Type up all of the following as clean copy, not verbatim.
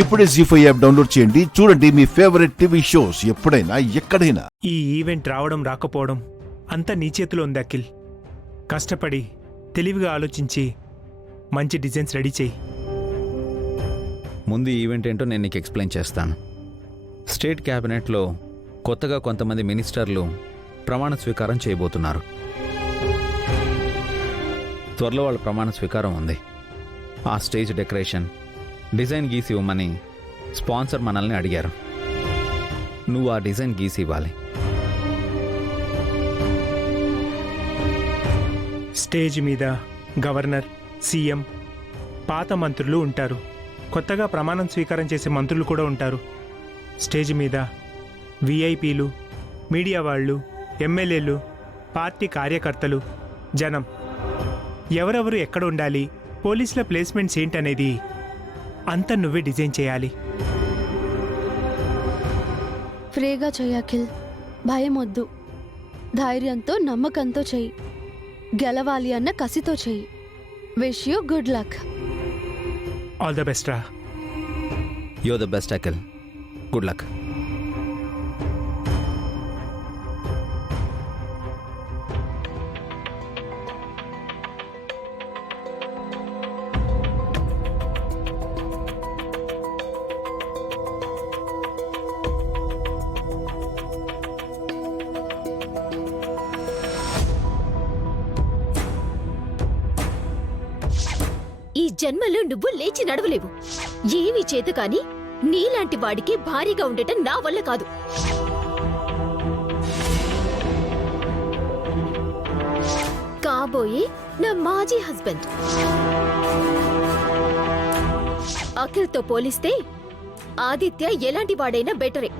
ఇప్పుడే జీ5 app download చేయండి. చూడండి మీ ఫేవరెట్ టీవీ షోస్ ఎప్పుడైనా ఎక్కడైనా. ఈ ఈవెంట్ రావడం రాకపోవడం అంతా నీ చేతిలో ఉంది అఖిల్. కష్టపడి తెలివిగా ఆలోచించి మంచి డిజైన్స్ రెడీ చేయి. ముందు ఈవెంట్ ఏంటో నేను నీకు ఎక్స్ప్లెయిన్ చేస్తాను. స్టేట్ క్యాబినెట్లో కొత్తగా కొంతమంది మినిస్టర్లు ప్రమాణ స్వీకారం చేయబోతున్నారు. త్వరలో వాళ్ళ ప్రమాణ స్వీకారం ఉంది. ఆ స్టేజ్ డెకరేషన్ డిజైన్ గీసి ఇవ్వమని స్పాన్సర్ మనల్ని అడిగారు. నువ్వు ఆ డిజైన్ గీసి ఇవ్వాలి. స్టేజ్ మీద గవర్నర్, సీఎం, పాత మంత్రులు ఉంటారు. కొత్తగా ప్రమాణం స్వీకారం చేసే మంత్రులు కూడా ఉంటారు. స్టేజ్ మీద విఐపీలు, మీడియా వాళ్ళు, ఎమ్మెల్యేలు, పార్టీ కార్యకర్తలు, జనం ఎవరెవరు ఎక్కడ ఉండాలి, పోలీసుల ప్లేస్మెంట్స్ ఏంటనేది అంతా నువ్వే డిజైన్ చేయాలి. ఫ్రీగా చెయ్యి అఖిల్, భయం వద్దు. ధైర్యంతో నమ్మకంతో చెయ్యి. గెలవాలి అన్న కసితో చెయ్యి. Wish you good luck. All the best రా. You the best Akhil. Good luck. ఈ జన్మలో నువ్వు లేచి నడవలేవు. ఏమీ చేత కాని నీలాంటి వాడికి భారీగా ఉండటం నా వల్ల కాదు. కాబోయే నా మాజీ హస్బెండ్. అఖిల్తో పోలిస్తే ఆదిత్య ఎలాంటి వాడైనా బెటరే.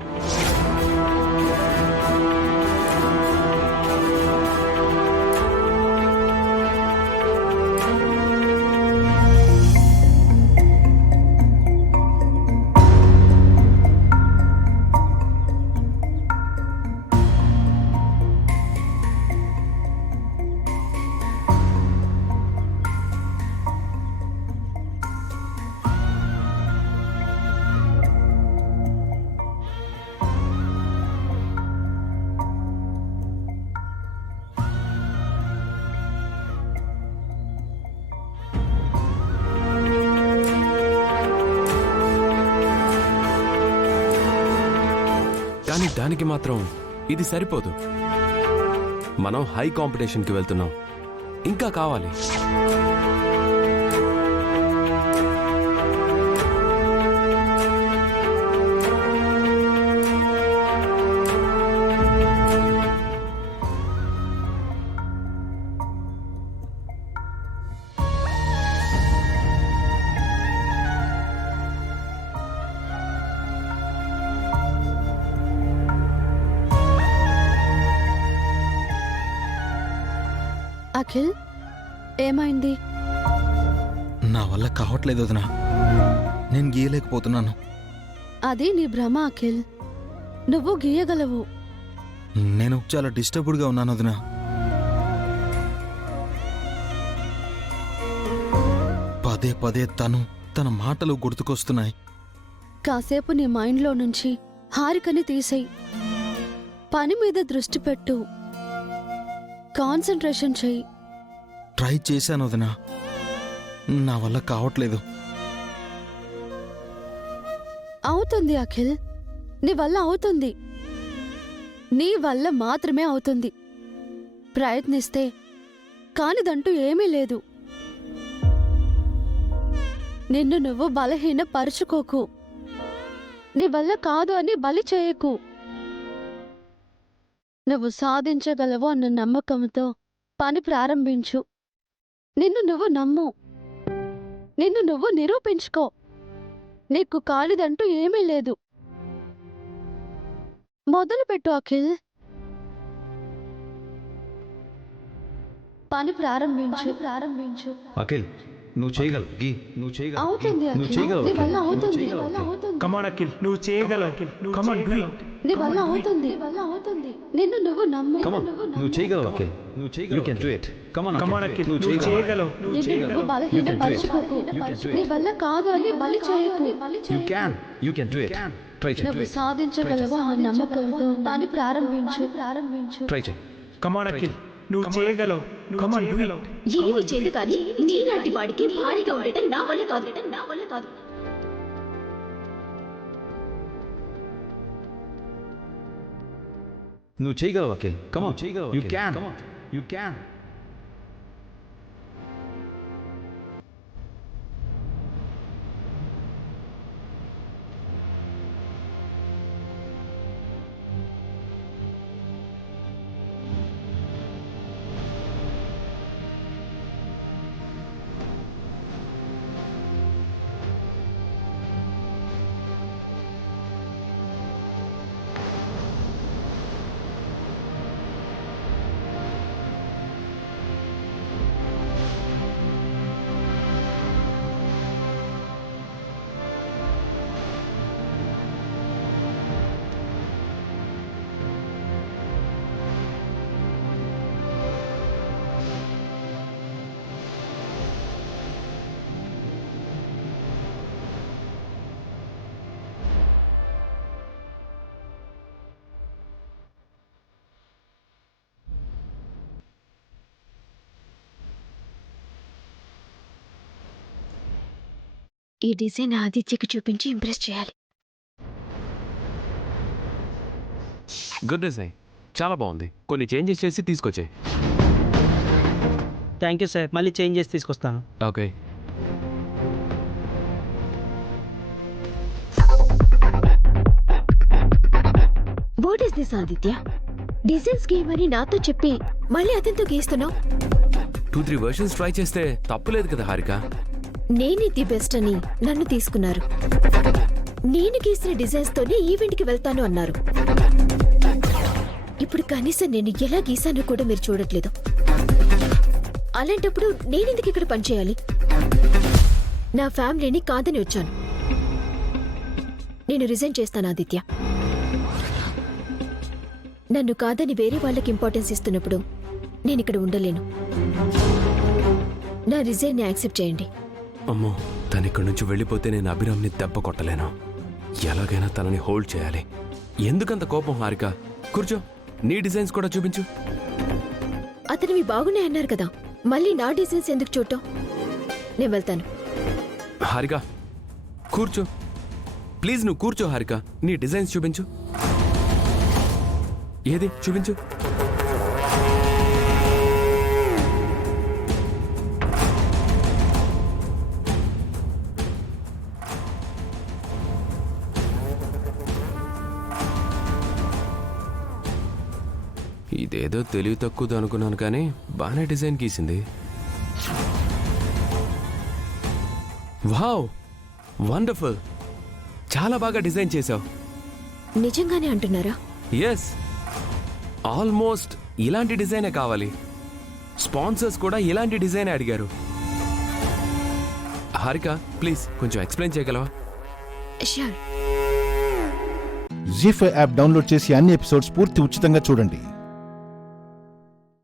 కానీ దానికి మాత్రం ఇది సరిపోదు. మనం హై కాంపిటీషన్కి వెళ్తున్నాం. ఇంకా కావాలి. అఖిల్, ఏమైంది? నా వల్ల కావట్లేదు వదినా. నేను గీయలేకపోతున్నాను. అది నీ భ్రమ అఖిల్. నువ్వు గీయగలవు. నేను చాలా డిస్టర్బ్డ్గా ఉన్నాను వదినా. పదే పదే తన మాటలు గుర్తుకొస్తున్నాయి. కాసేపు నీ మైండ్లో నుంచి హారికని తీసేయి. పని మీద దృష్టి పెట్టు. కాన్సంట్రేషన్ చెయ్యి. ట్రై చేశాను వదినా, నా వల్ల కావట్లేదు. అవుతుంది అఖిల్, నీ వల్ల అవుతుంది. నీ వల్ల మాత్రమే అవుతుంది. ప్రయత్నిస్తే కానిదంటూ ఏమీ లేదు. నిన్ను నువ్వు బలహీన పరుచుకోకు. నీ వల్ల కాదు అని బలి చేయకు. నువ్వు సాధించగలవు అన్న నమ్మకంతో పని ప్రారంభించు. నిన్ను నువ్వు నమ్ము. నిన్ను నువ్వు నిరూపించుకో. నీకు కానిదంటూ ఏమీ లేదు. మొదలుపెట్టు అఖిల్. పని ప్రారంభించు. అఖిల్, నువ్వు చేయగలవు. నువ్వు చేయగలవు. అవుతుంది అఖిల్, నీ వల్ల అవుతుంది. కమాన్ అఖిల్, నువ్వు చేయగలవు. అఖిల్, నీ వల్ల అవుతుంది. నిన్ను నువ్వు నమ్ము. నువ్వు చేయగలవు Akhil. You can do it. Come on Akhil, నువ్వు చేయగలవు. నిన్ను నువ్వు బలహీనపరచుకోకు. నీ వల్ల కాదు అని బలి చేయకు. You can do it. Try నువ్వు సాధించగలవు ఆ నమ్మకంతో దాన్ని ప్రారంభించు. ట్రై చేయి. కమాన్ అఖిల్, నువ్వు చేయగలవు. Come on do it. ఏమీ చేత కానీ నీలాంటి వాడికి భారీగా ఉండటం నా వల్ల కాదు. నువ్వు చేయగలవు Akhil. Come on, you can. ఈ డిజైన్ ఆదిత్యకి చూపించి ఇంప్రెస్ చేయాలి. గుడ్ డిజైన్, చాలా బాగుంది. కొన్ని చేంజెస్ చేసి తీసుకొచ్చాయి. థ్యాంక్ యూ సార్, మళ్ళీ చేంజ్ చేసి తీసుకొస్తాను. Okay. What is this Aditya? Designs గీయమని నాతో చెప్పి మళ్ళీ అతనితో గీస్తున్నావు. 2-3 వర్షన్స్ ట్రై చేస్తే తప్పులేదు కదా హారిక. నేనే ది బెస్ట్ అని నన్ను తీసుకున్నారు. నేను గీసిన డిజైన్స్ తోనే ఈవెంట్కి వెళ్తాను అన్నారు. ఇప్పుడు కనీసం నేను ఎలా గీసానో కూడా మీరు చూడట్లేదు. అలాంటప్పుడు నేనెందుకు ఇక్కడ పనిచేయాలి? నా ఫ్యామిలీని కాదని వచ్చాను. నేను రిజైన్ చేస్తాను ఆదిత్య. నన్ను కాదని వేరే వాళ్ళకి ఇంపార్టెన్స్ ఇస్తున్నప్పుడు నేను ఇక్కడ ఉండలేను. నా రిజైన్ని యాక్సెప్ట్ చేయండి. అమ్మో, తను ఇక్కడి నుంచి వెళ్ళిపోతే నేను అభిరామ్ని దెబ్బ కొట్టలేను. ఎలాగైనా తనని హోల్డ్ చేయాలి. ఎందుకంత కోపం హారిక? కూర్చో, నీ డిజైన్స్ కూడా చూపించు. అతనివి బాగున్నాయన్నారు కదా, మళ్ళీ నా డిజైన్స్ ఎందుకు చూడటం? నేను వెళ్తాను. హారిక కూర్చో ప్లీజ్, నువ్వు కూర్చో హారిక. నీ డిజైన్స్ చూపించు. ఏది చూపించు. ఇదేదో తెలివి తక్కువది అనుకున్నాను కానీ బాగానే డిజైన్ గీసింది. వావ్, వండర్ఫుల్, చాలా బాగా డిజైన్ చేశావు. నిజంగానే అంటున్నారా? ఎస్, ఆల్మోస్ట్ ఇలాంటి డిజైనే కావాలి. స్పాన్సర్స్ కూడా ఇలాంటి డిజైనే అడిగారు. హారిక ప్లీజ్ కొంచెం ఎక్స్ప్లెయిన్ చేయగలవా? ష్యూర్. జీ5 యాప్ డౌన్లోడ్ చేసి అన్ని ఎపిసోడ్స్ పూర్తి ఉచితంగా చూడండి.